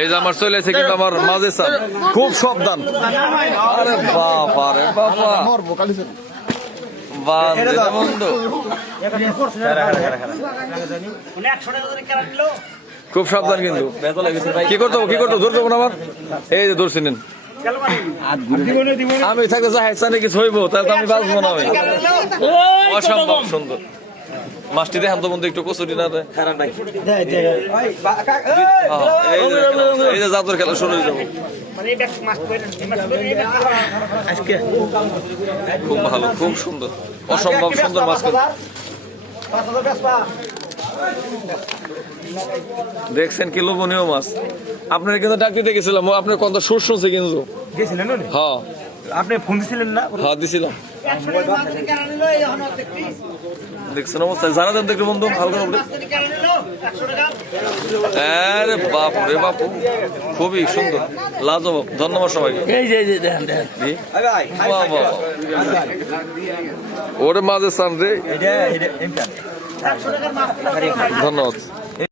এই যে আমার চলে এসে কিন্তু আমার মাঝে স্যার খুব সাবধান। আরে বাবা রে বাবা, বন্ধু খুব সাবধান কিন্তু। কি করতে ধরতে না আমার, এই যে ধরছি নেন। আমি থাকতে চাই কিছু হইব, তাহলে তো আমি বাঁচবো না। আমি অসম্ভব সুন্দর মাছটি দেখান তো বন্ধু, একটু কচুরি না দেয়। এই যে জাদুর খেলা শুরু হয়ে যাবো। খুব ভালো, খুব সুন্দর, অসম্ভব সুন্দর মাছ। দেখছেন কি লোভনীয় মাছ। আপনার কিন্তু ডাক দিতে গেছিলাম, আপনার কত সুর শুনছে কিন্তু। হ্যাঁ আপনি ফোন দিছিলেন না? হ্যাঁ দিছিলাম। দেখছেন অবস্থা, জানা দেন দেখলে বন্ধু হালকা। আরে বাপ রে বাপু, খুবই সুন্দর, লাজবাব। ধন্যবাদ সবাইকে। ওরে মাঝে সান রে, ধন্যবাদ।